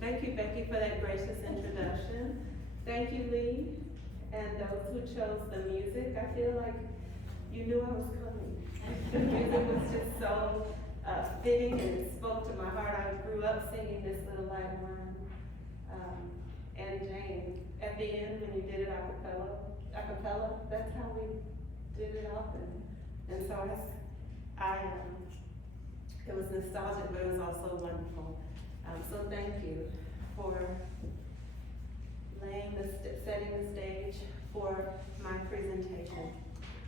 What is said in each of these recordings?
Thank you, Becky, for that gracious introduction. Thank you, Lee, and those who chose the music. I feel like you knew I was coming. The music was just so fitting, and it spoke to my heart. I grew up singing This Little Light of Mine. And Jane, at the end, when you did it a cappella, that's how we did it often. And so it was nostalgic, but it was also wonderful. So thank you for setting the stage for my presentation.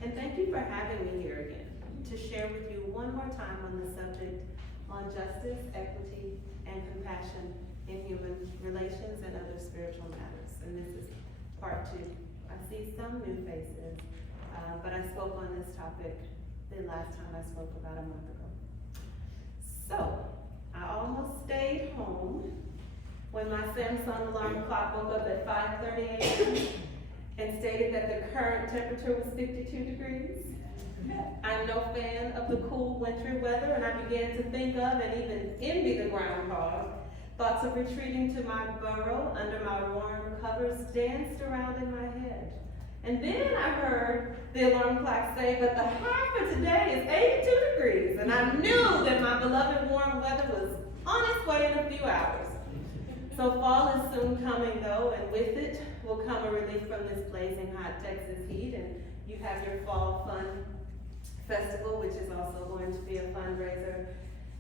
And thank you for having me here again to share with you one more time on the subject on justice, equity, and compassion in human relations and other spiritual matters. And this is part 2. I see some new faces, but I spoke on this topic the last time I spoke about a month ago. So, I almost stayed home when my Samsung alarm clock woke up at 5:30 a.m. and stated that the current temperature was 52 degrees. I'm no fan of the cool wintry weather, and I began to think of and even envy the groundhog. Thoughts of retreating to my burrow under my warm covers danced around in my head. And then I heard the alarm clock say, but the high for today is 82 degrees. And I knew that my beloved warm weather was on its way in a few hours. So fall is soon coming though, and with it will come a relief from this blazing hot Texas heat. And you have your Fall Fun Festival, which is also going to be a fundraiser.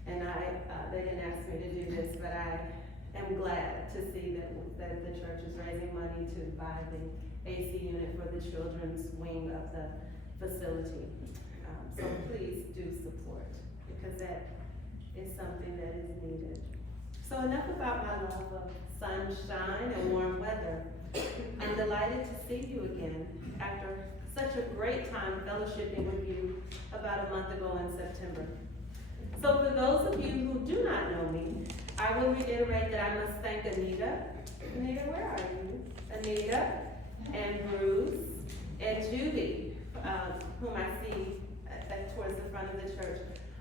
And they didn't ask me to do this, but I am glad to see that the church is raising money to buy the AC unit for the children's wing of the facility. So please do support, because that is something that is needed. So enough about my love of sunshine and warm weather. I'm delighted to see you again after such a great time fellowshipping with you about a month ago in September. So for those of you who do not know me, I will reiterate that I must thank Anita. Anita, where are you? Anita and Bruce and Judy, whom I see towards the front of the church,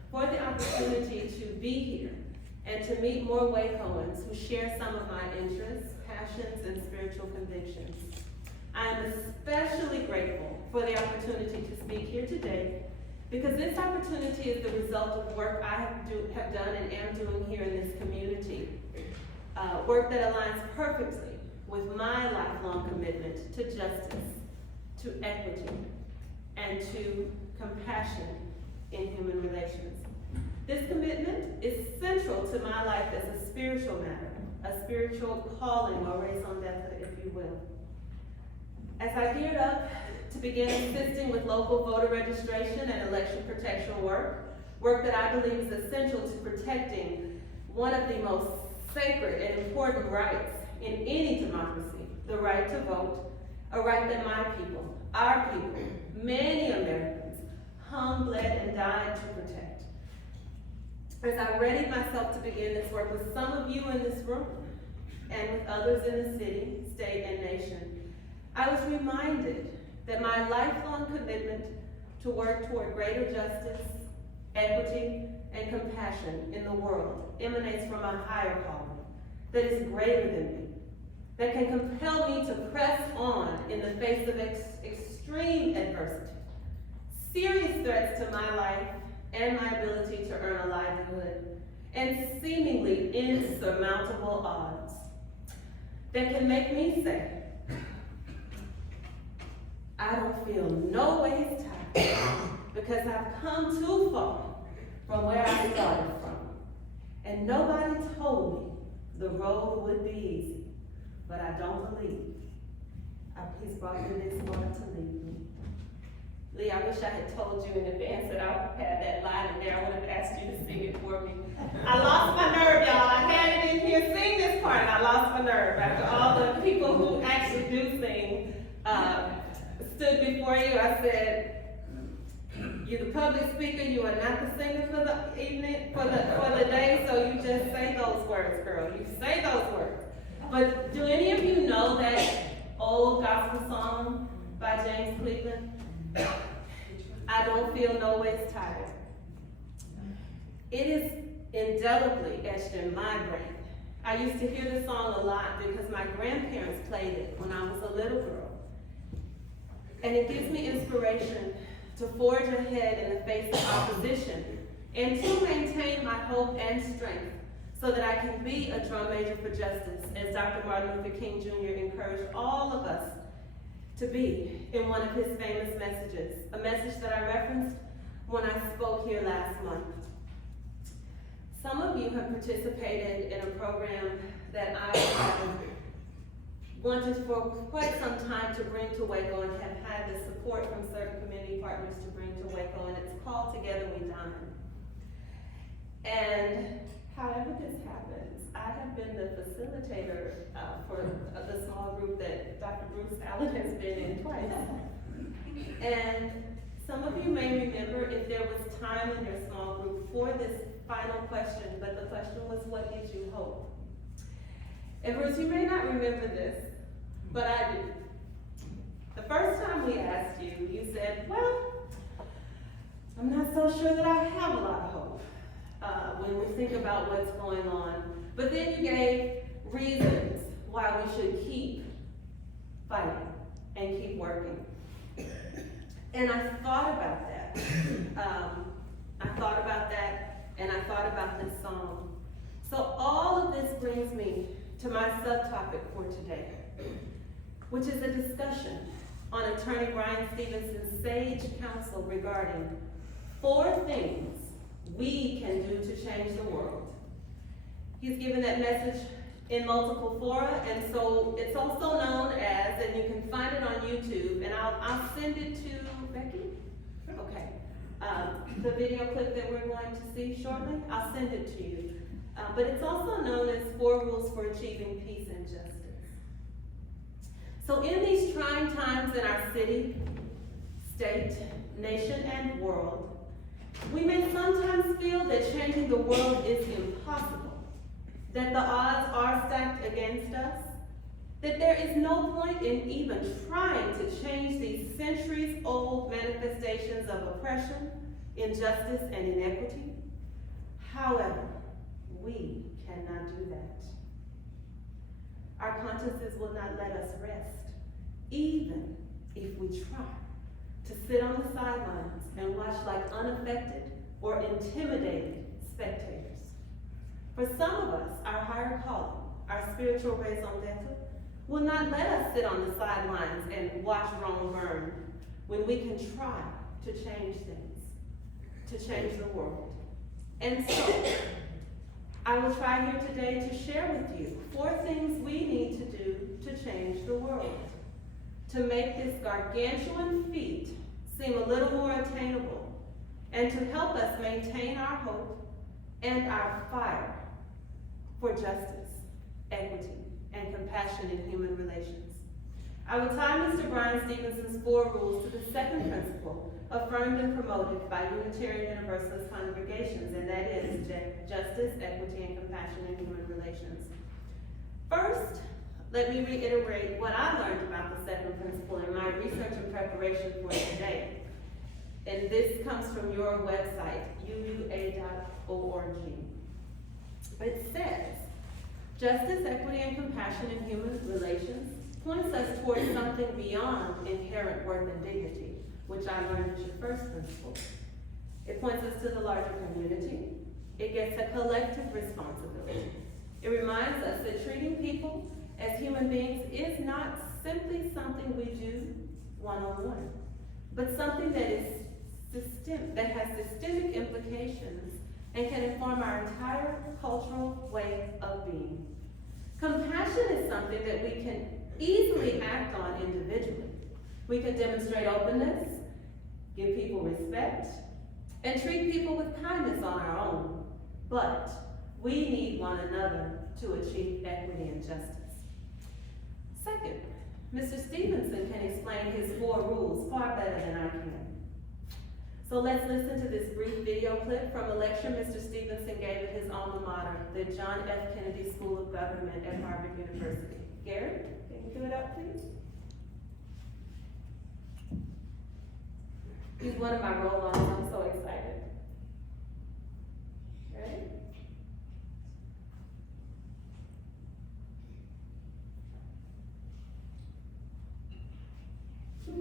for the opportunity to be here and to meet more Wacoans who share some of my interests, passions, and spiritual convictions. I am especially grateful for the opportunity to speak here today, because this opportunity is the result of work I have done and am doing here in this community. Work that aligns perfectly with my lifelong commitment to justice, to equity, and to compassion in human relations. This commitment is central to my life as a spiritual matter, a spiritual calling or raison d'etre, if you will. As I geared up to begin assisting with local voter registration and election protection work that I believe is essential to protecting one of the most sacred and important rights in any democracy, the right to vote, a right that my people, our people, many Americans, hung, bled, and died to protect. As I readied myself to begin this work with some of you in this room and with others in the city, state, and nation, I was reminded that my lifelong commitment to work toward greater justice, equity, and compassion in the world emanates from a higher calling that is greater than me, that can compel me to press on in the face of extreme adversity, serious threats to my life and my ability to earn a livelihood, and seemingly insurmountable odds that can make me say, I don't feel no ways tired, because I've come too far from where I started from. And nobody told me the road would be easy, but I don't believe. He's brought me this far to leave me. Lee, I wish I had told you in advance that I would have had that line in there. I would have asked you to sing it for me. I lost my nerve, y'all. I had it in here, sing this part, and I lost my nerve. After all the people who actually do sing stood before you, I said, you're the public speaker, you are not the singer for the evening, for the day, so you just say those words, girl. You say those words. But do any of you know that old gospel song by James Cleveland? I don't feel no ways tired. It is indelibly etched in my brain I used to hear the song a lot because my grandparents played it when I was a little girl. And it gives me inspiration to forge ahead in the face of opposition and to maintain my hope and strength so that I can be a drum major for justice, as Dr. Martin Luther King Jr. encouraged all of us to be in one of his famous messages, a message that I referenced when I spoke here last month. Some of you have participated in a program that I have wanted for quite some time to bring to Waco and have had the support from certain community partners to bring to Waco, and it's called Together We Dine. And however this happens, I have been the facilitator for the small group that Dr. Bruce Allen has been in twice. And some of you may remember if there was time in your small group for this final question, but the question was, what gives you hope? And Bruce, you may not remember this, but I do. The first time we asked you, you said, well, I'm not so sure that I have a lot of hope when we think about what's going on. But then you gave reasons why we should keep fighting and keep working. And I thought about that. And I thought about this song. So all of this brings me to my subtopic for today, which is a discussion on Attorney Bryan Stevenson's sage counsel regarding 4 things we can do to change the world. He's given that message in multiple fora, and so it's also known as, and you can find it on YouTube, and I'll send it to Becky. Okay. The video clip that we're going to see shortly, I'll send it to you. But it's also known as 4 Rules for Achieving Peace and Justice. So in these trying times in our city, state, nation, and world, we may sometimes feel that changing the world is impossible, that the odds are stacked against us, that there is no point in even trying to change these centuries-old manifestations of oppression, injustice, and inequity. However, we cannot do that. Our consciences will not let us rest, even if we try to sit on the sidelines and watch like unaffected or intimidated spectators. For some of us, our higher calling, our spiritual raison d'etre, will not let us sit on the sidelines and watch Rome burn when we can try to change things, to change the world. And so, I will try here today to share with you 4 things we need to do to change the world, to make this gargantuan feat seem a little more attainable, and to help us maintain our hope and our fire for justice, equity, and compassion in human relations. I will tie Mr. Bryan Stevenson's 4 rules to the second principle affirmed and promoted by Unitarian Universalist congregations, and that is justice, equity, and compassion in human relations. First, let me reiterate what I learned about the second principle in my research and preparation for today. And this comes from your website, uua.org. It says, justice, equity, and compassion in human relations points us towards something beyond inherent worth and dignity, which I learned is your first principle. It points us to the larger community. It gets a collective responsibility. It reminds us that treating people as human beings is not simply something we do one-on-one, but something that has systemic implications and can inform our entire cultural way of being. Compassion is something that we can easily act on individually. We can demonstrate openness, give people respect, and treat people with kindness on our own. But we need one another to achieve equity and justice. Second, Mr. Stevenson can explain his 4 rules far better than I can. So let's listen to this brief video clip from a lecture Mr. Stevenson gave at his alma mater, the John F. Kennedy School of Government at Harvard University. Gary, can you cue it up, please? He's one of my role models. I'm so excited. Ready? I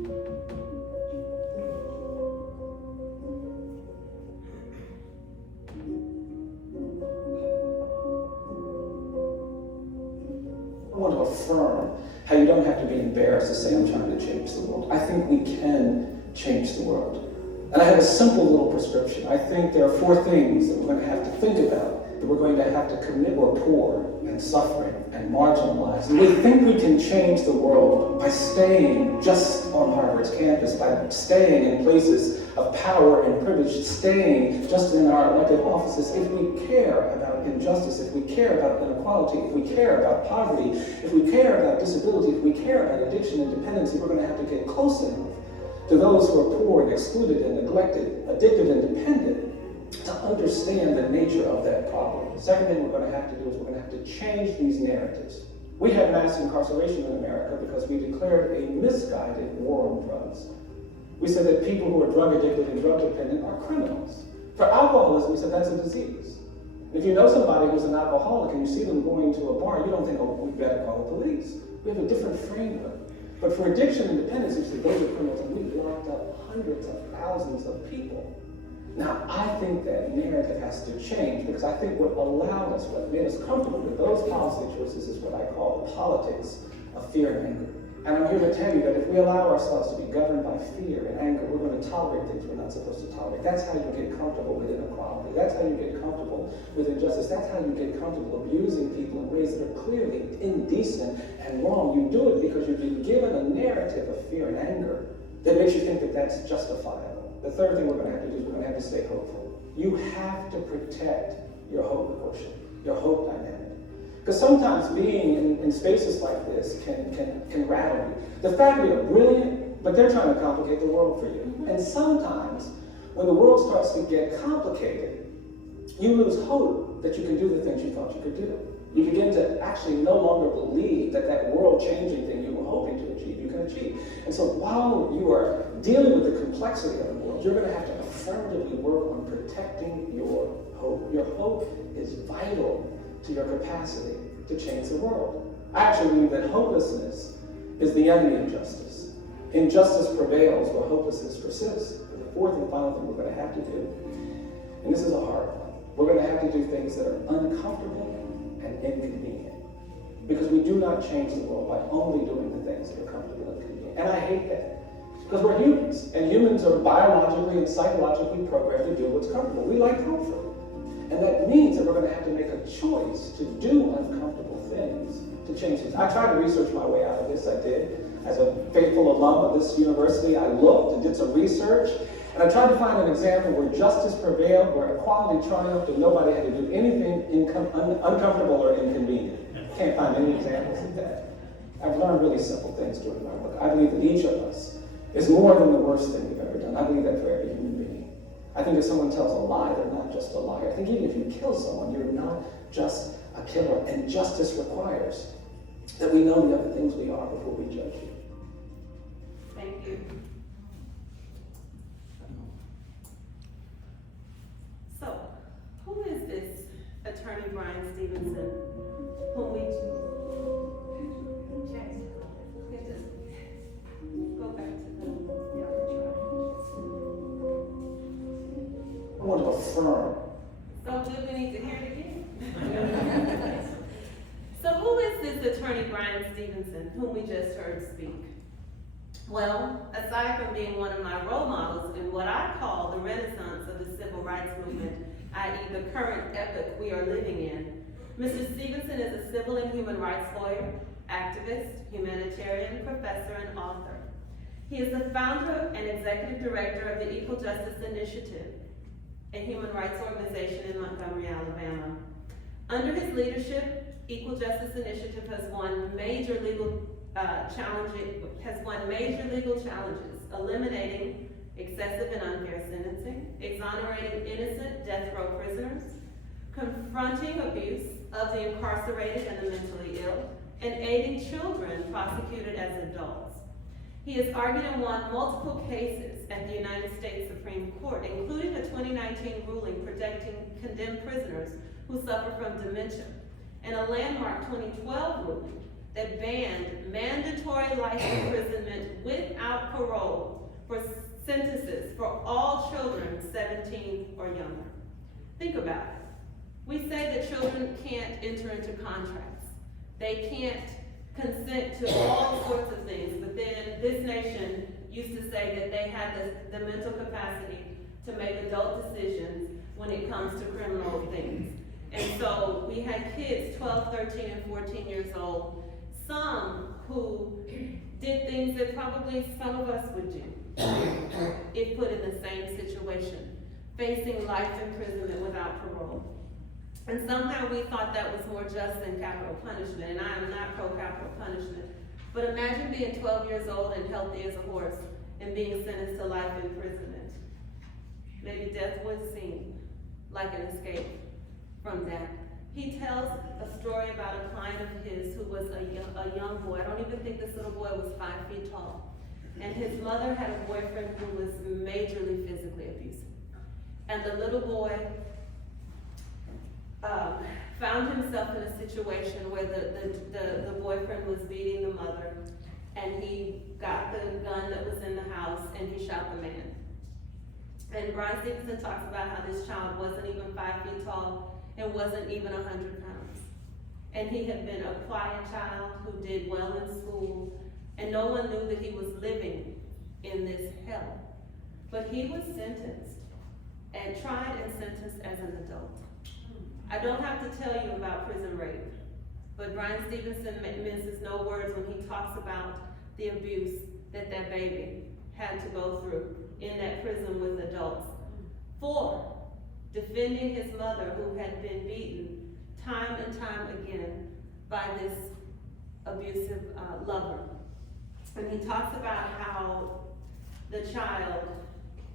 want to affirm how you don't have to be embarrassed to say I'm trying to change the world. I think we can change the world. And I have a simple little prescription. I think there are 4 things that we're going to have to think about, that we're going to have to commit. We're poor and suffering and marginalized. And we think we can change the world by staying just on Harvard's campus, by staying in places of power and privilege, staying just in our elected offices. If we care about injustice, if we care about inequality, if we care about poverty, if we care about disability, if we care about addiction and dependency, we're going to have to get close enough to those who are poor and excluded and neglected, addicted and dependent, to understand the nature of that problem. The second thing we're going to have to do is we're going to have to change these narratives. We have mass incarceration in America because we declared a misguided war on drugs. We said that people who are drug addicted and drug dependent are criminals. For alcoholism, we said that's a disease. If you know somebody who's an alcoholic and you see them going to a bar, you don't think, oh, we better call the police. We have a different framework. But for addiction and dependence, we said those are criminals, and we've locked up hundreds of thousands of people. Now, I think that narrative has to change, because I think what allowed us, what made us comfortable with those policy choices is what I call the politics of fear and anger. And I'm here to tell you that if we allow ourselves to be governed by fear and anger, we're going to tolerate things we're not supposed to tolerate. That's how you get comfortable with inequality. That's how you get comfortable with injustice. That's how you get comfortable abusing people in ways that are clearly indecent and wrong. You do it because you've been given a narrative of fear and anger that makes you think that that's justifiable. The third thing we're going to have to do is we're going to have to stay hopeful. You have to protect your hope quotient, your hope dynamic. Because sometimes being in spaces like this can rattle you. The faculty are brilliant, but they're trying to complicate the world for you. And sometimes, when the world starts to get complicated, you lose hope that you can do the things you thought you could do. You begin to actually no longer believe that that world-changing thing you were hoping to achieve, you can achieve. And so while you are dealing with the complexity of the world, you're going to have to affirmatively work on protecting your hope. Your hope is vital to your capacity to change the world. I actually believe that hopelessness is the enemy of justice. Injustice prevails where hopelessness persists. And the fourth and final thing we're going to have to do, and this is a hard one, we're going to have to do things that are uncomfortable and inconvenient. Because we do not change the world by only doing the things that are comfortable and convenient. And I hate that. Because we're humans, and humans are biologically and psychologically programmed to do what's comfortable. We like comfort. And that means that we're going to have to make a choice to do uncomfortable things, to change things. I tried to research my way out of this, I did. As a faithful alum of this university, I looked and did some research, and I tried to find an example where justice prevailed, where equality triumphed, and nobody had to do anything uncomfortable or inconvenient. Can't find any examples of that. I've learned really simple things during my work. I believe that each of us is more than the worst thing we've ever done. I believe that for every human being. I think if someone tells a lie, they're not just a liar. I think even if you kill someone, you're not just a killer. And justice requires that we know the other things we are before we judge you. Thank you. So, who is this Attorney Brian Stevenson, whom we go back to the I want to affirm. So good we need to hear it again. So who is this Attorney Brian Stevenson, whom we just heard speak? Well, aside from being one of my role models in what I call the renaissance of the civil rights movement, i.e. the current epoch we are living in, Mr. Stevenson is a civil and human rights lawyer, activist, humanitarian, professor, and author. He is the founder and executive director of the Equal Justice Initiative, a human rights organization in Montgomery, Alabama. Under his leadership, Equal Justice Initiative has won major legal challenges, eliminating excessive and unfair sentencing, exonerating innocent death row prisoners, confronting abuse of the incarcerated and the mentally ill, and aiding children prosecuted as adults. He has argued and won multiple cases at the United States Supreme Court, including a 2019 ruling protecting condemned prisoners who suffer from dementia, and a landmark 2012 ruling that banned mandatory life imprisonment without parole for sentences for all children 17 or younger. Think about it. We say that children can't enter into contracts. They can't consent to all sorts of things, but then this nation used to say that they had the mental capacity to make adult decisions when it comes to criminal things. And so we had kids 12, 13, and 14 years old, some who did things that probably some of us would do if put in the same situation, facing life imprisonment without parole. And somehow we thought that was more just than capital punishment, and I am not pro-capital punishment. But imagine being 12 years old and healthy as a horse and being sentenced to life imprisonment. Maybe death would seem like an escape from that. He tells a story about a client of his who was a young boy. I don't even think this little boy was 5 feet tall. And his mother had a boyfriend who was majorly physically abusive. And the little boy found himself in a situation where the boyfriend was beating the mother, and he got the gun that was in the house and he shot the man. And Brian Stevenson talks about how this child wasn't even 5 feet tall and wasn't even 100 pounds. And he had been a quiet child who did well in school, and no one knew that he was living in this hell. But he was sentenced and tried and sentenced as an adult. I don't have to tell you about prison rape, but Brian Stevenson minces no words when he talks about the abuse that that baby had to go through in that prison with adults for defending his mother, who had been beaten time and time again by this abusive lover. And he talks about how the child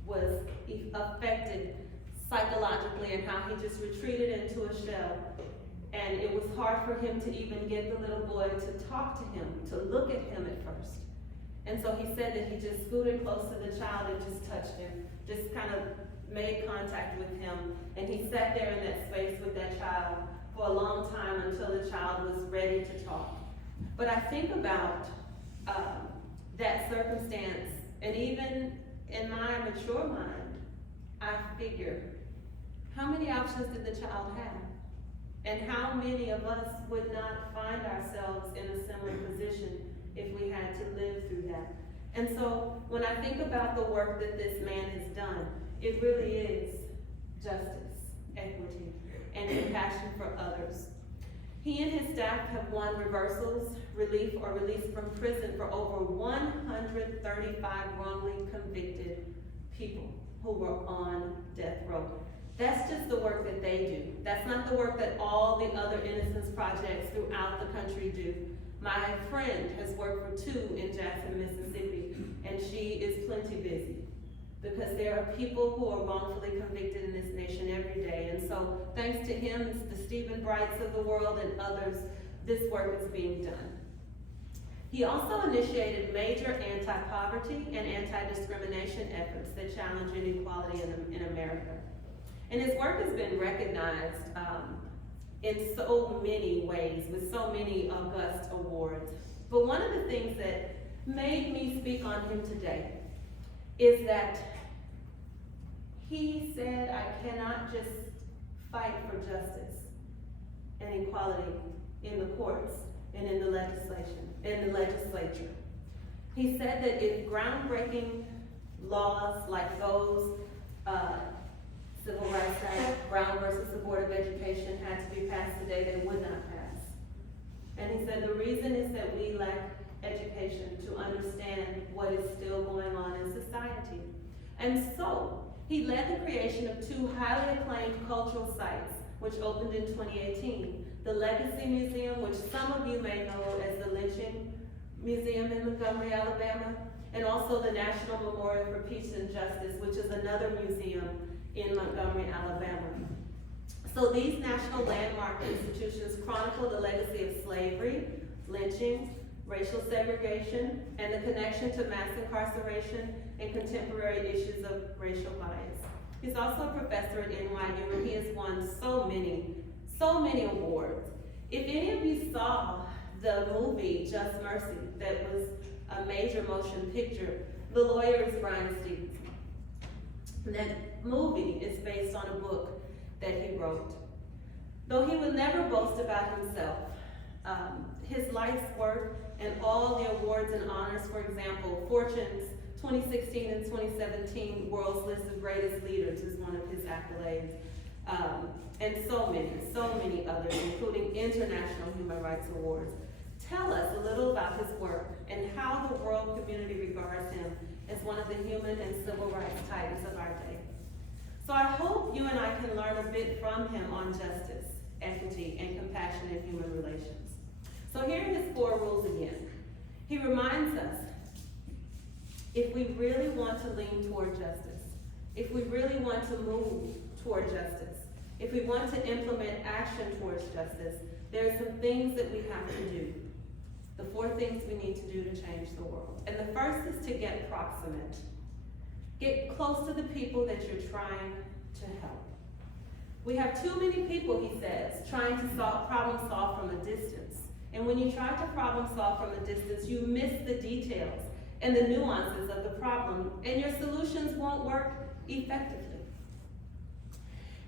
was affected psychologically and how he just retreated into a shell. And it was hard for him to even get the little boy to talk to him, to look at him at first. And so he said that he just scooted close to the child and just touched him, just kind of made contact with him. And he sat there in that space with that child for a long time until the child was ready to talk. But I think about that circumstance, and even in my mature mind, I figure, how many options did the child have? And how many of us would not find ourselves in a similar position if we had to live through that? And so when I think about the work that this man has done, it really is justice, equity, and compassion for others. He and his staff have won reversals, relief, or release from prison for over 135 wrongly convicted people who were on death row. That's just the work that they do. That's not the work that all the other innocence projects throughout the country do. My friend has worked for 2 in Jackson, Mississippi, and she is plenty busy because there are people who are wrongfully convicted in this nation every day. And so thanks to him, the Stephen Brights of the world and others, this work is being done. He also initiated major anti-poverty and anti-discrimination efforts that challenge inequality in America. And his work has been recognized in so many ways, with so many august awards. But one of the things that made me speak on him today is that he said, I cannot just fight for justice and equality in the courts and in the legislature. He said that if groundbreaking laws like those Civil Rights Act, Brown versus the Board of Education, had to be passed today, they would not pass. And he said the reason is that we lack education to understand what is still going on in society. And so he led the creation of 2 highly acclaimed cultural sites, which opened in 2018. The Legacy Museum, which some of you may know as the Lynching Museum in Montgomery, Alabama, and also the National Memorial for Peace and Justice, which is another museum in Montgomery, Alabama. So these national landmark institutions chronicle the legacy of slavery, lynching, racial segregation, and the connection to mass incarceration and contemporary issues of racial bias. He's also a professor at NYU, and he has won so many awards. If any of you saw the movie Just Mercy, that was a major motion picture. The lawyer is Brian Stevenson. That movie is based on a book that he wrote. Though he would never boast about himself, his life's work and all the awards and honors, for example, Fortune's 2016 and 2017 World's List of Greatest Leaders is one of his accolades, and so many others, including international human rights awards, tell us a little about his work and how the world community regards him as one of the human and civil rights titans of our day. So I hope you and I can learn a bit from him on justice, equity, and compassion in human relations. So here are his 4 rules again. He reminds us, if we really want to lean toward justice, if we really want to move toward justice, if we want to implement action towards justice, there are some things that we have to do. The 4 things we need to do to change the world. And the first is to get proximate. Get close to the people that you're trying to help. We have too many people, he says, trying to problem solve from a distance. And when you try to problem solve from a distance, you miss the details and the nuances of the problem, and your solutions won't work effectively.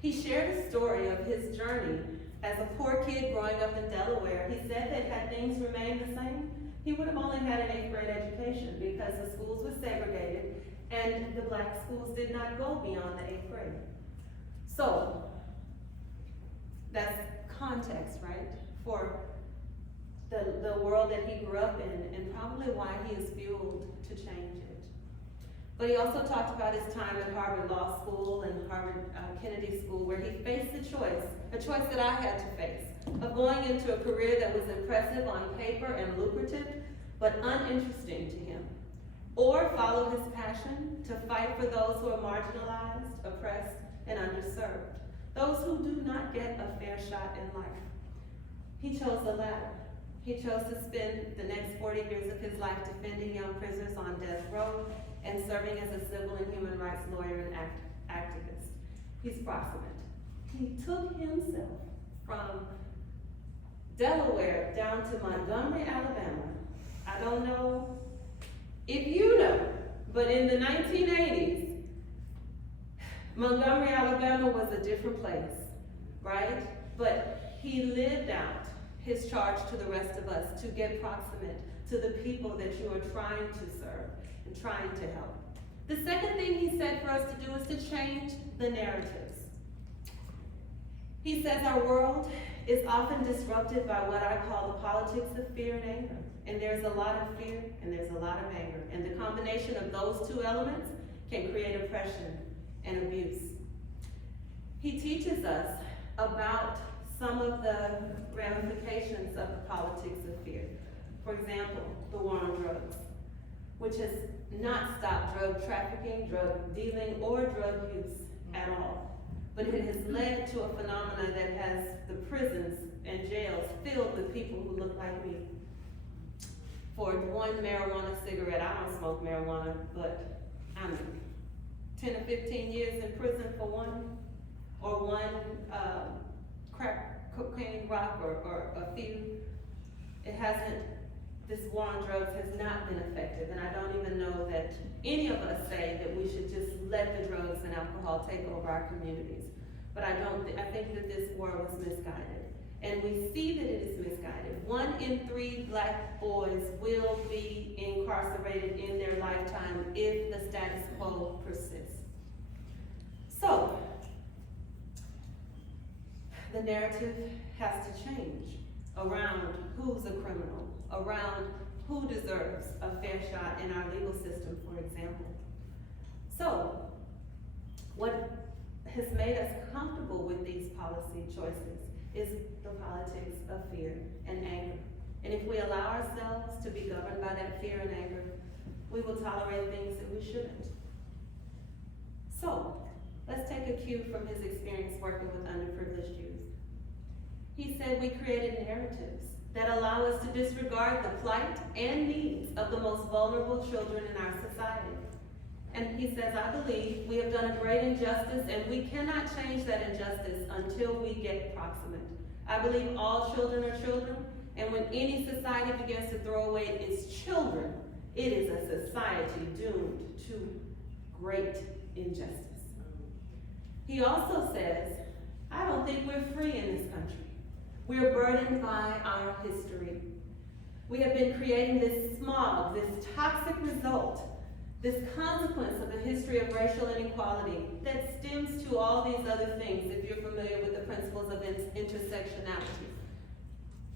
He shared a story of his journey as a poor kid growing up in Delaware. He said that had things remained the same, he would have only had an 8th grade education because the schools were segregated and the black schools did not go beyond the 8th grade. So, that's context, right? For the world that he grew up in, and probably why he is fueled to change it. But he also talked about his time at Harvard Law School and Harvard Kennedy School, where he faced a choice that I had to face, of going into a career that was impressive on paper and lucrative, but uninteresting to him, or follow his passion to fight for those who are marginalized, oppressed, and underserved, those who do not get a fair shot in life. He chose the latter. He chose to spend the next 40 years of his life defending young prisoners on death row and serving as a civil and human rights lawyer and activist. He's proximate. He took himself from Delaware down to Montgomery, Alabama. I don't know if you know, but in the 1980s, Montgomery, Alabama was a different place, right? But he lived out his charge to the rest of us to get proximate to the people that you are trying to serve and trying to help. The second thing he said for us to do is to change the narratives. He says our world is often disrupted by what I call the politics of fear and anger. And there's a lot of fear and there's a lot of anger. And the combination of those 2 elements can create oppression and abuse. He teaches us about some of the ramifications of the politics of fear. For example, the war on drugs, which has not stopped drug trafficking, drug dealing, or drug use at all. But it has led to a phenomenon that has the prisons and jails filled with people who look like me. For 1 marijuana cigarette, I don't smoke marijuana, but I'm 10 or 15 years in prison for one, or 1 crack cocaine rock, or a few. This war on drugs has not been effective, and I don't even know that any of us say that we should just let the drugs and alcohol take over our communities. But I think that this war was misguided. And we see that it is misguided. 1 in 3 black boys will be incarcerated in their lifetime if the status quo persists. So, the narrative has to change around who's a criminal, around who deserves a fair shot in our legal system, for example. So, what has made us comfortable with these policy choices is the politics of fear and anger. And if we allow ourselves to be governed by that fear and anger, we will tolerate things that we shouldn't. So, let's take a cue from his experience working with underprivileged youth. He said we created narratives that allow us to disregard the plight and needs of the most vulnerable children in our society. And he says, I believe we have done a great injustice, and we cannot change that injustice until we get proximate. I believe all children are children, And when any society begins to throw away its children, it is a society doomed to great injustice. He also says, I don't think we're free in this country. We're burdened by our history. We have been creating this smog, this toxic result, this consequence of a history of racial inequality that stems to all these other things, if you're familiar with the principles of intersectionality.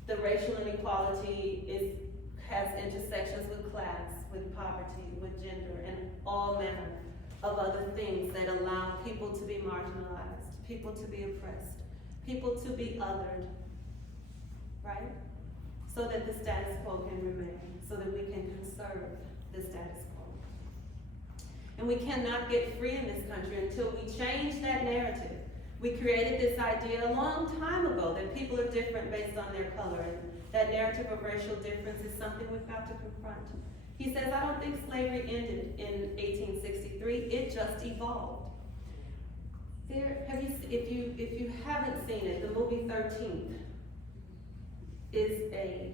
The racial inequality has intersections with class, with poverty, with gender, and all manner of other things that allow people to be marginalized, people to be oppressed, people to be othered, right? So that the status quo can remain, so that we can conserve the status quo. And we cannot get free in this country until we change that narrative. We created this idea a long time ago that people are different based on their color, and that narrative of racial difference is something we've got to confront. He says, I don't think slavery ended in 1863, it just evolved. If you haven't seen it, the movie 13th is a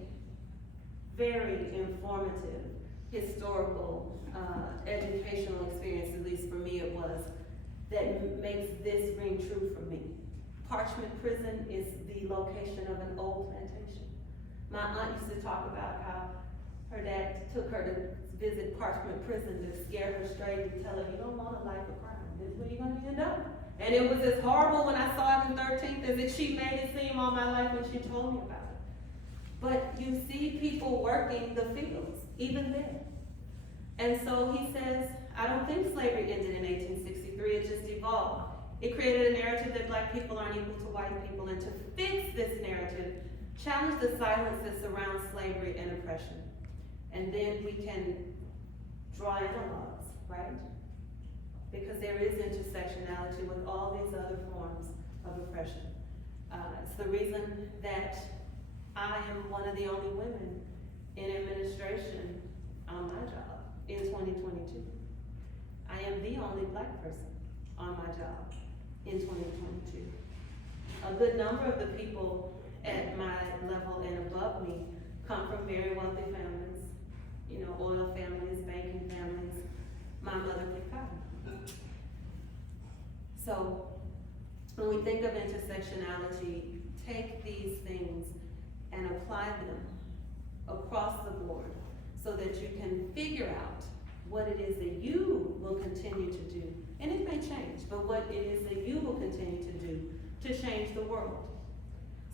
very informative, historical, educational experience, at least for me it was, that makes this ring true for me. Parchment Prison is the location of an old plantation. My aunt used to talk about how her dad took her to visit Parchment Prison to scare her straight and tell her, you don't want a life of crime, this is where you're gonna end up. And it was as horrible when I saw it in 13th as if she made it seem all my life when she told me about it. But you see people working the fields, even then. And so he says, I don't think slavery ended in 1863, it just evolved. It created a narrative that black people aren't equal to white people, and to fix this narrative, challenge the silence that surrounds slavery and oppression. And then we can draw analogs, right? Because there is intersectionality with all these other forms of oppression. It's the reason that I am one of the only women in administration on my job in 2022. I am the only black person on my job in 2022. A good number of the people at my level and above me come from very wealthy families, you know, oil families, banking families. My mother picked cotton. So when we think of intersectionality, take these things and apply them across the board so that you can figure out what it is that you will continue to do. And it may change, but what it is that you will continue to do to change the world.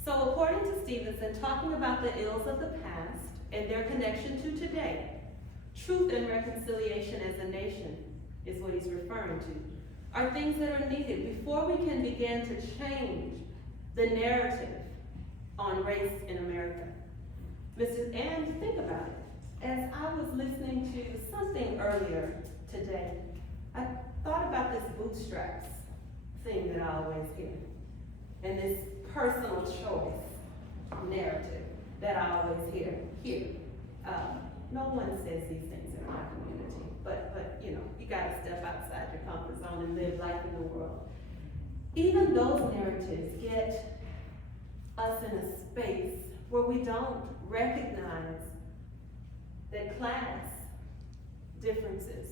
So according to Stevenson, talking about the ills of the past and their connection to today, truth and reconciliation as a nation is what he's referring to, are things that are needed before we can begin to change the narrative on race in America. And think about it. As I was listening to something earlier today, I thought about this bootstraps thing that I always hear, and this personal choice narrative that I always hear here. No one says these things in my community, but you know, you gotta step outside your comfort zone and live life in the world. Even those narratives get us in a space where we don't recognize that class differences,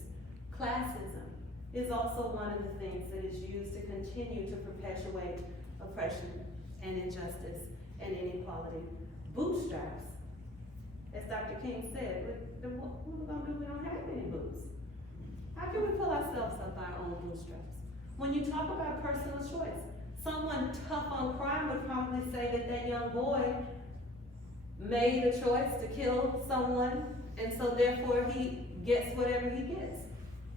classism, is also one of the things that is used to continue to perpetuate oppression and injustice and inequality. Bootstraps, as Dr. King said, what are we gonna do? We don't have any boots. How can we pull ourselves up by our own bootstraps? When you talk about personal choice, someone tough on crime would probably say that that young boy made a choice to kill someone, and so therefore he gets whatever he gets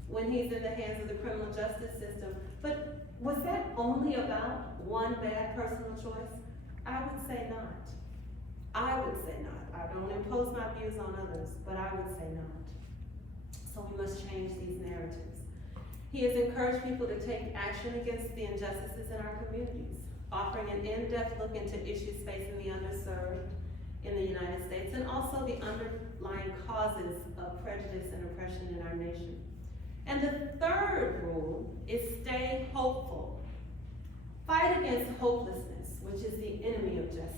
when he's in the hands of the criminal justice system. But was that only about one bad personal choice? I would say not. I would say not. I don't impose my views on others, but I would say not. So we must change these narratives. He has encouraged people to take action against the injustices in our communities, offering an in-depth look into issues facing the underserved in the United States, and also the underlying causes of prejudice and oppression in our nation. And the third rule is stay hopeful. Fight against hopelessness, which is the enemy of justice.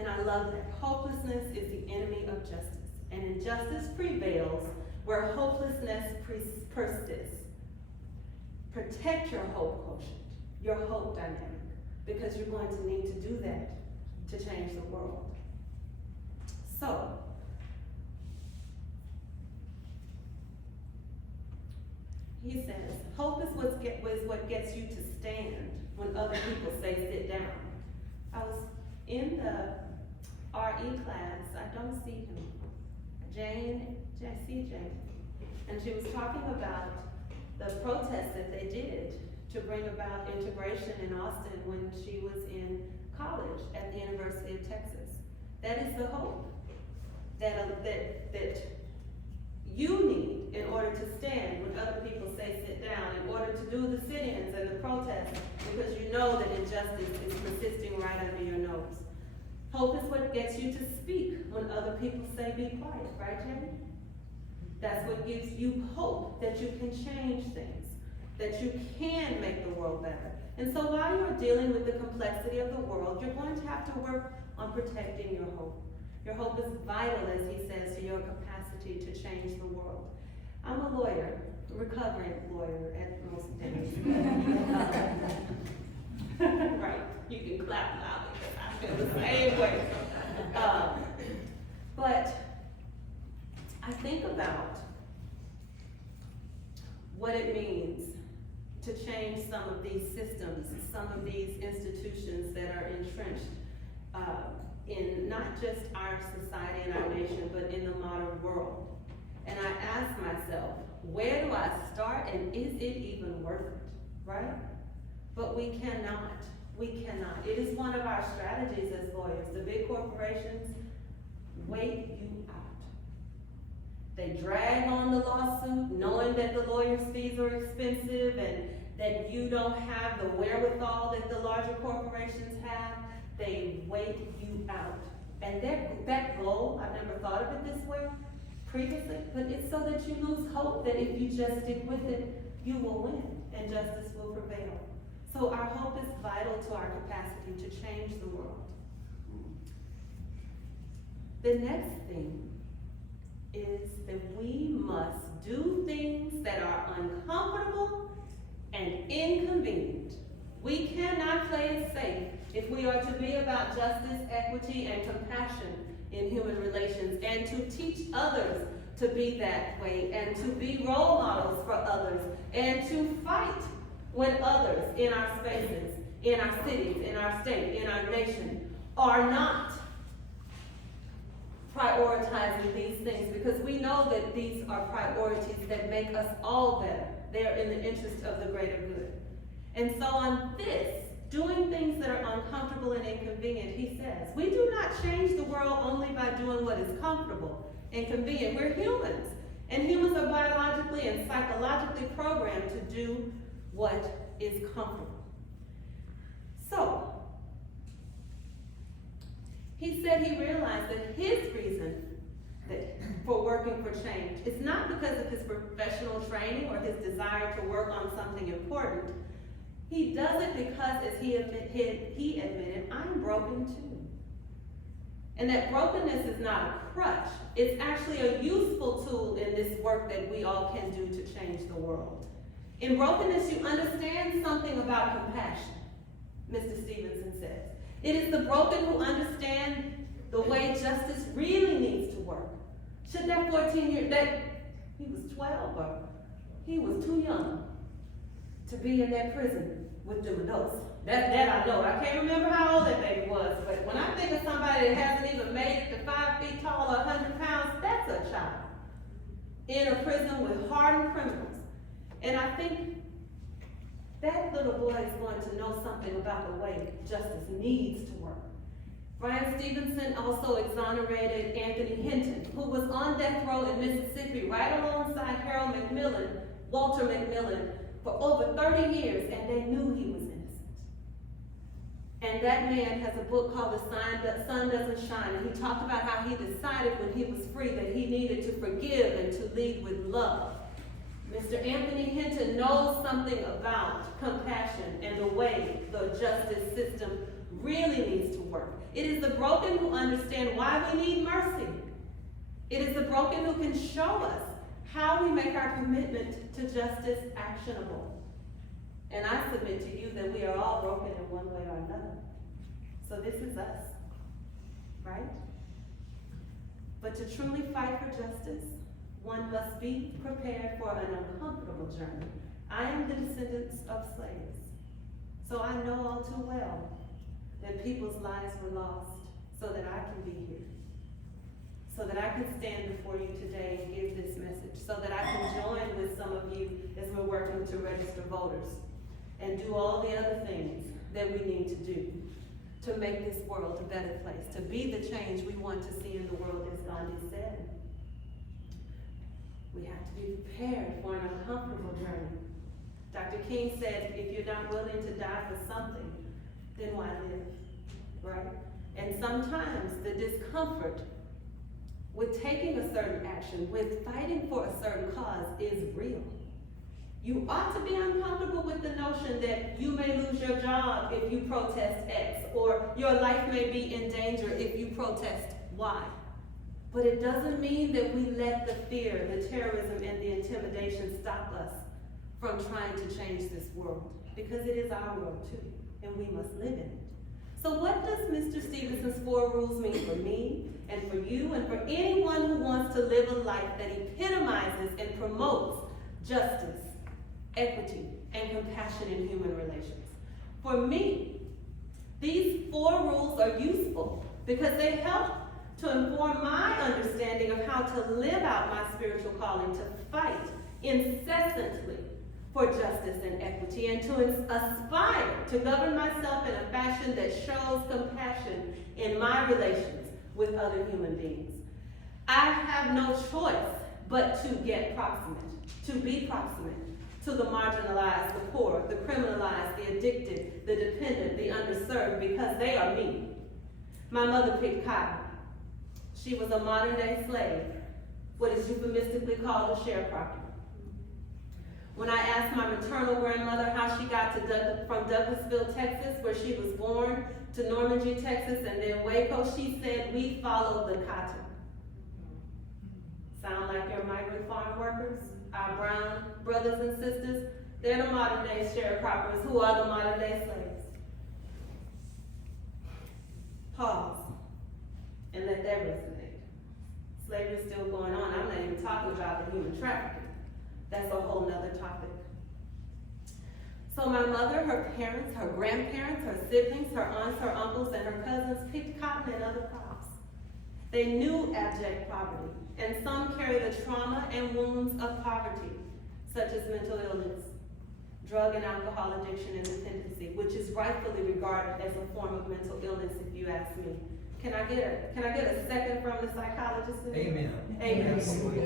And I love that. Hopelessness is the enemy of justice. And injustice prevails where hopelessness persists. Protect your hope quotient, your hope dynamic, because you're going to need to do that to change the world. So, he says, hope is what gets you to stand when other people say sit down. I was in the RE class, I don't see him. I see Jane. And she was talking about the protest that they did to bring about integration in Austin when she was in college at the University of Texas. That is the hope that you need in order to stand when other people say sit down, in order to do the sit-ins and the protests, because you know that injustice is persisting right under your nose. Hope is what gets you to speak when other people say be quiet, right, Jamie? That's what gives you hope that you can change things, that you can make the world better. And so while you're dealing with the complexity of the world, you're going to have to work on protecting your hope. Your hope is vital, as he says, to your capacity to change the world. I'm a lawyer, a recovering lawyer at most days. Right, you can clap loudly because I feel the same way. But I think about what it means to change some of these systems, some of these institutions that are entrenched in not just our society and our nation, but in the modern world. And I ask myself, where do I start and is it even worth it, right? But we cannot. It is one of our strategies as lawyers. The big corporations wait you out. They drag on the lawsuit knowing that the lawyer's fees are expensive and that you don't have the wherewithal that the larger corporations have. They wait you out. And that goal, I've never thought of it this way previously, but it's so that you lose hope that if you just stick with it, you will win and justice will prevail. So our hope is vital to our capacity to change the world. The next thing is that we must do things that are uncomfortable and inconvenient. We cannot play it safe if we are to be about justice, equity, and compassion in human relations, and to teach others to be that way, and to be role models for others, and to fight when others in our spaces, in our cities, in our state, in our nation, are not prioritizing these things, because we know that these are priorities that make us all better. They are in the interest of the greater good. And so on this, doing things that are uncomfortable and inconvenient, he says, we do not change the world only by doing what is comfortable and convenient. We're humans, and humans are biologically and psychologically programmed to do what is comfortable. So, he said he realized that his reason for working for change is not because of his professional training or his desire to work on something important. He does it because, as he admitted, I'm broken too. And that brokenness is not a crutch. It's actually a useful tool in this work that we all can do to change the world. In brokenness, you understand something about compassion, Mr. Stevenson says. It is the broken who understand the way justice really needs to work. Should that 14-year, he was 12, or he was too young to be in that prison with doing those. That I know. I can't remember how old that baby was, but when I think of somebody that hasn't even made it to 5 feet tall or 100 pounds, that's a child in a prison with hardened criminals. And I think that little boy is going to know something about the way justice needs to work. Brian Stevenson also exonerated Anthony Hinton, who was on death row in Mississippi right alongside Harold McMillan, Walter McMillan, for over 30 years, and they knew he was innocent. And that man has a book called The Sun Doesn't Shine, and he talked about how he decided when he was free that he needed to forgive and to lead with love. Mr. Anthony Hinton knows something about compassion and the way the justice system really needs to work. It is the broken who understand why we need mercy. It is the broken who can show us how we make our commitment to justice actionable. And I submit to you that we are all broken in one way or another. So this is us, right? But to truly fight for justice, one must be prepared for an uncomfortable journey. I am the descendant of slaves, so I know all too well that people's lives were lost so that I can be here, so that I can stand before you today and give this message, so that I can join with some of you as we're working to register voters and do all the other things that we need to do to make this world a better place, to be the change we want to see in the world, as Gandhi said. We have to be prepared for an uncomfortable journey. Dr. King said, if you're not willing to die for something, then why live, right? And sometimes the discomfort with taking a certain action, with fighting for a certain cause is real. You ought to be uncomfortable with the notion that you may lose your job if you protest X, or your life may be in danger if you protest Y. But it doesn't mean that we let the fear, the terrorism, and the intimidation stop us from trying to change this world, because it is our world too, and we must live in it. So what does Mr. Stevenson's 4 rules mean for me, and for you, and for anyone who wants to live a life that epitomizes and promotes justice, equity, and compassion in human relations? For me, these 4 rules are useful because they help to inform my understanding of how to live out my spiritual calling, to fight incessantly for justice and equity, and to aspire to govern myself in a fashion that shows compassion in my relations with other human beings. I have no choice but to get proximate, to be proximate to the marginalized, the poor, the criminalized, the addicted, the dependent, the underserved, because they are me. My mother picked cotton. She was a modern-day slave, what is euphemistically called a sharecropper. When I asked my maternal grandmother how she got to from Douglasville, Texas, where she was born, to Normandy, Texas, and then Waco, she said, we followed the cotton. Sound like your migrant farm workers? Our brown brothers and sisters? They're the modern-day sharecroppers who are the modern-day slaves. Pause and let that resonate. Slavery is still going on. I'm not even talking about the human trafficking. That's a whole nother topic. So my mother, her parents, her grandparents, her siblings, her aunts, her uncles, and her cousins picked cotton and other crops. They knew abject poverty, and some carry the trauma and wounds of poverty, such as mental illness, drug and alcohol addiction, and dependency, which is rightfully regarded as a form of mental illness, if you ask me. Can I get a second from the psychologist? Amen. Amen. Absolutely.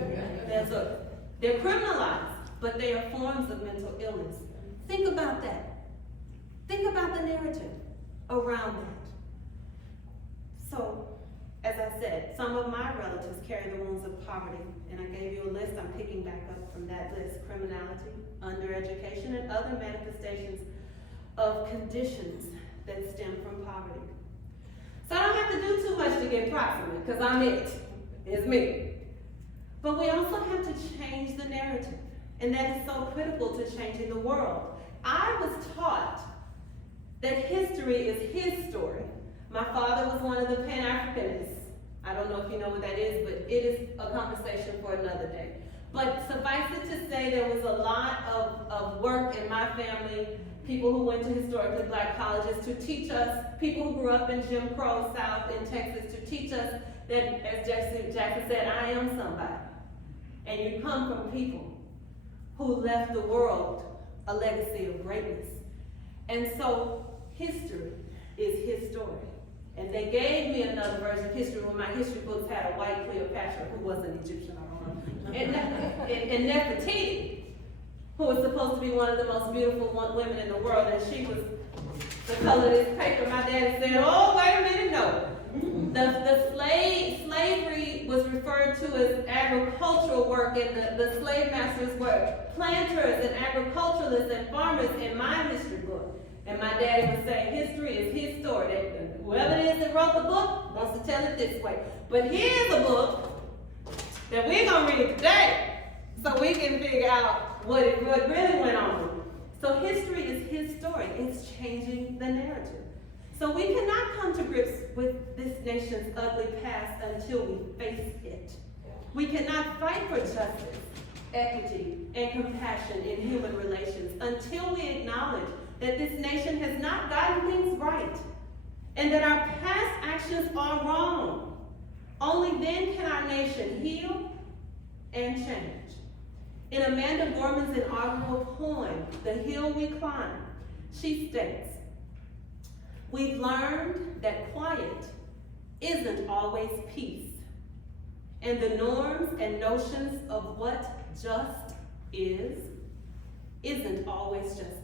They're criminalized, but they are forms of mental illness. Think about that. Think about the narrative around that. So, as I said, some of my relatives carry the wounds of poverty, and I gave you a list. I'm picking back up from that list: criminality, undereducation, and other manifestations of conditions that stem from poverty. So I don't have to do too much to get proximate, because I'm it. It's me. But we also have to change the narrative, and that is so critical to changing the world. I was taught that history is his story. My father was one of the Pan-Africanists. I don't know if you know what that is, but it is a conversation for another day. But suffice it to say, there was a lot of work in my family, people who went to historically black colleges, to teach us, people who grew up in Jim Crow South in Texas, to teach us that, as Jackson said, I am somebody. And you come from people who left the world a legacy of greatness. And so history is his story. And they gave me another version of history when my history books had a white Cleopatra who was an Egyptian, I don't know. And Nefertiti, who was supposed to be one of the most beautiful women in the world, and she was the color of this paper. My daddy said, oh, wait a minute, no. Slavery was referred to as agricultural work, and the slave masters were planters and agriculturalists and farmers in my history book. And my daddy would say, history is his story. That whoever it is that wrote the book wants to tell it this way. But here's a book that we're going to read today so we can figure out what really went on. So history is his story. It's changing the narrative. So we cannot come to grips with this nation's ugly past until we face it. We cannot fight for justice, equity, and compassion in human relations until we acknowledge that this nation has not gotten things right and that our past actions are wrong. Only then can our nation heal and change. In Amanda Gorman's inaugural poem, The Hill We Climb, she states, "We've learned that quiet isn't always peace, and the norms and notions of what just isn't always justice.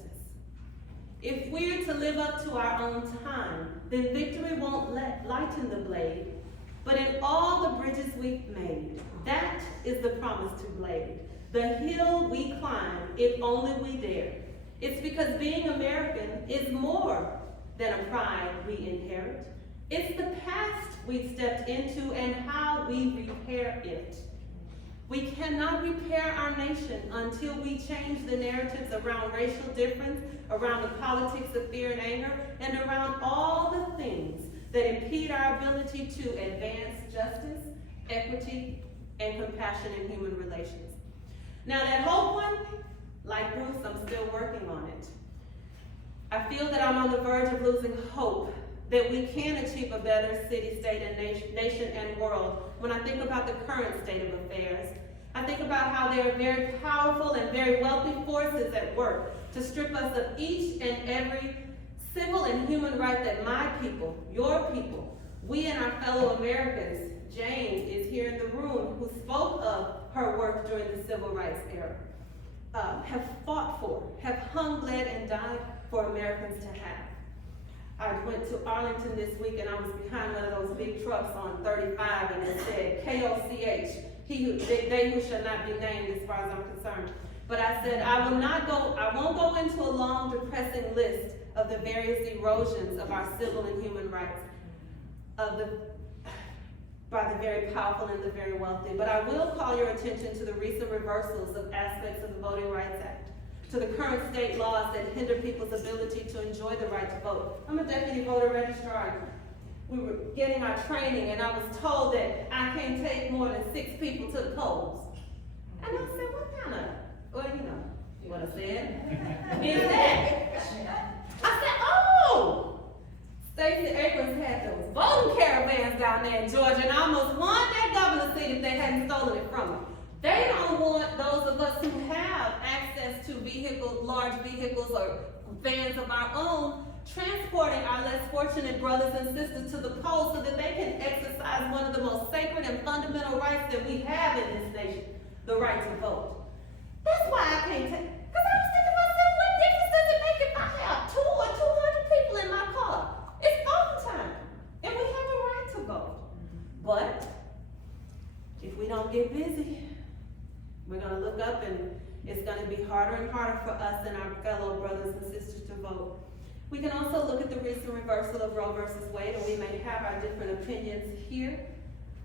If we're to live up to our own time, then victory won't lighten the blade, but in all the bridges we've made, that is the promise to blade. The hill we climb, if only we dare. It's because being American is more than a pride we inherit. It's the past we've stepped into and how we repair it. We cannot repair our nation until we change the narratives around racial difference, around the politics of fear and anger, and around all the things that impede our ability to advance justice, equity, and compassion in human relations." Now that hope one, like Bruce, I'm still working on it. I feel that I'm on the verge of losing hope that we can achieve a better city, state, and nation and world when I think about the current state of affairs. I think about how there are very powerful and very wealthy forces at work to strip us of each and every civil and human right that my people, your people, we and our fellow Americans, Jane is here in the room, who spoke of her work during the civil rights era, have fought for, have hung, bled, and died for Americans to have. I went to Arlington this week and I was behind one of those big trucks on 35 and it said KOCH, they who shall not be named as far as I'm concerned. But I said I won't go into a long depressing list of the various erosions of our civil and human rights by the very powerful and the very wealthy. But I will call your attention to the recent reversals of aspects of the Voting Rights Act, to the current state laws that hinder people's ability to enjoy the right to vote. I'm a deputy voter registrar. We were getting our training and I was told that I can't take more than 6 people to the polls. And I said, what kind of, well, you know what I said, is that? I said, oh! Stacey Abrams had those voting caravans down there in Georgia and almost won that governor seat if they hadn't stolen it from her. They don't want those of us who have access to vehicles, large vehicles or vans of our own, transporting our less fortunate brothers and sisters to the polls so that they can exercise one of the most sacred and fundamental rights that we have in this nation, the right to vote. That's why I can't take, because I was thinking to myself, what difference does it make if I have 2 or 200 people in my car? It's voting time, and we have a right to vote. But if we don't get busy, we're going to look up and it's going to be harder and harder for us and our fellow brothers and sisters to vote. We can also look at the recent reversal of Roe versus Wade, and we may have our different opinions here,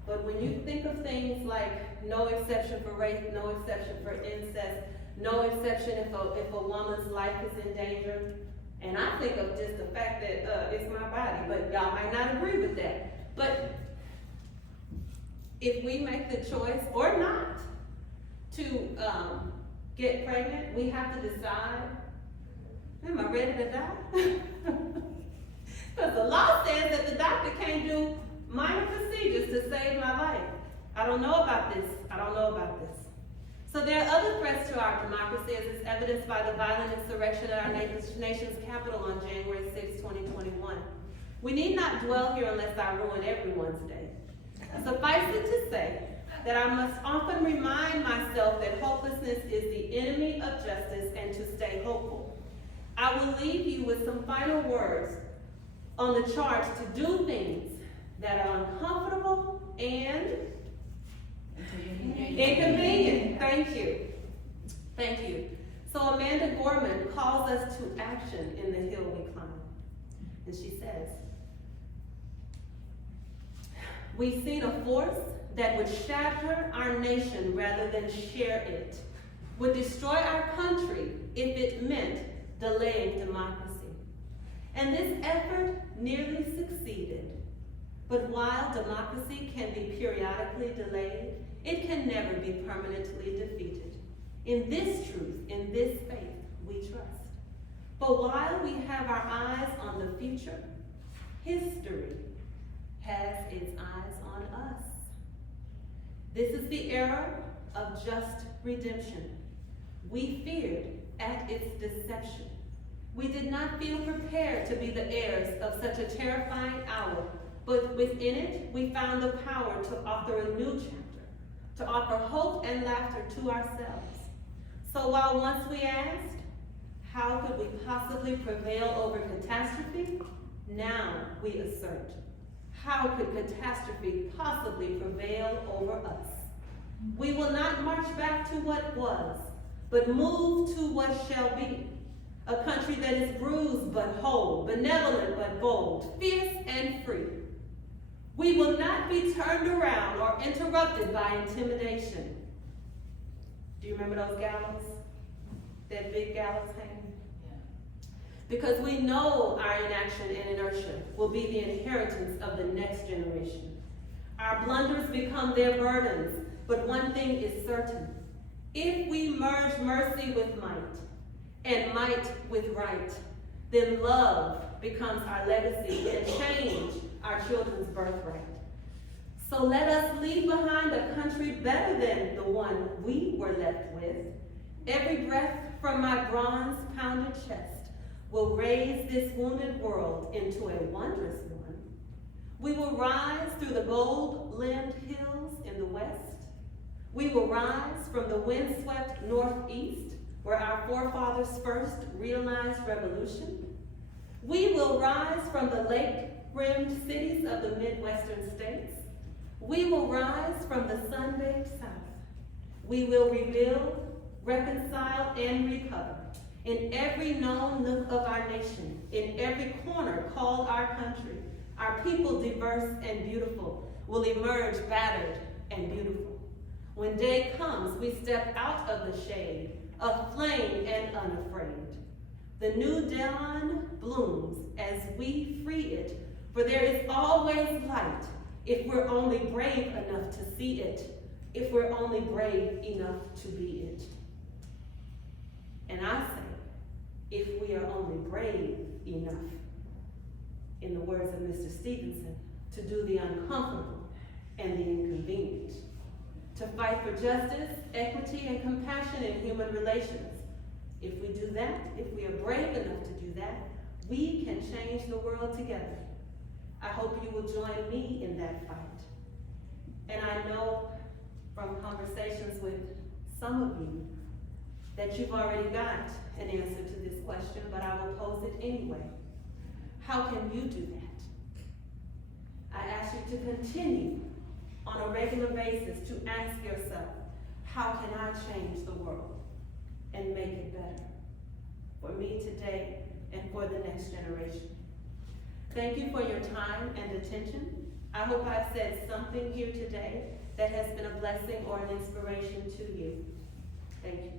but when you think of things like no exception for rape, no exception for incest, no exception if a woman's life is in danger, and I think of just the fact that it's my body, but y'all might not agree with that. But if we make the choice, or not, to get pregnant, we have to decide, am I ready to die? Because the law says that the doctor can't do minor procedures to save my life. I don't know about this. I don't know about this. So there are other threats to our democracy, as is evidenced by the violent insurrection at our nation's capital on January 6, 2021. We need not dwell here unless I ruin everyone's day. Suffice it to say that I must often remind myself that hopelessness is the enemy of justice and to stay hopeful. I will leave you with some final words on the charge to do things that are uncomfortable and inconvenient. Thank you. Thank you. So Amanda Gorman calls us to action in the hill we climb. And she says, we've seen a force that would shatter our nation rather than share it, would destroy our country if it meant delaying democracy. And this effort nearly succeeded. But while democracy can be periodically delayed, it can never be permanently defeated. In this truth, in this faith, we trust. But while we have our eyes on the future, history has its eyes on us. This is the era of just redemption. We feared at its deception. We did not feel prepared to be the heirs of such a terrifying hour, but within it, we found the power to author a new chapter, to offer hope and laughter to ourselves. So while once we asked, how could we possibly prevail over catastrophe? Now we assert, how could catastrophe possibly prevail over us? We will not march back to what was, but move to what shall be. A country that is bruised but whole, benevolent but bold, fierce and free. We will not be turned around or interrupted by intimidation. Do you remember those gallows? That big gallows hanging? Yeah. Because we know our inaction and inertia will be the inheritance of the next generation. Our blunders become their burdens, but one thing is certain. If we merge mercy with might, and might with right, then love becomes our legacy and change our children's birthright. So let us leave behind a country better than the one we were left with. Every breath from my bronze-pounded chest will raise this wounded world into a wondrous one. We will rise through the gold-limbed hills in the west. We will rise from the windswept northeast, where our forefathers first realized revolution. We will rise from the lake-rimmed cities of the Midwestern states. We will rise from the sun-baked South. We will rebuild, reconcile, and recover in every known nook of our nation, in every corner called our country. Our people, diverse and beautiful, will emerge battered and beautiful. When day comes, we step out of the shade, aflame and unafraid. The new dawn blooms as we free it, for there is always light if we're only brave enough to see it, if we're only brave enough to be it. And I say, if we are only brave enough, in the words of Mr. Stevenson, to do the uncomfortable and the inconvenient, to fight for justice, equity, and compassion in human relations. If we do that, if we are brave enough to do that, we can change the world together. I hope you will join me in that fight. And I know from conversations with some of you that you've already got an answer to this question, but I will pose it anyway. How can you do that? I ask you to continue on a regular basis to ask yourself, how can I change the world and make it better for me today and for the next generation? Thank you for your time and attention. I hope I've said something here today that has been a blessing or an inspiration to you. Thank you.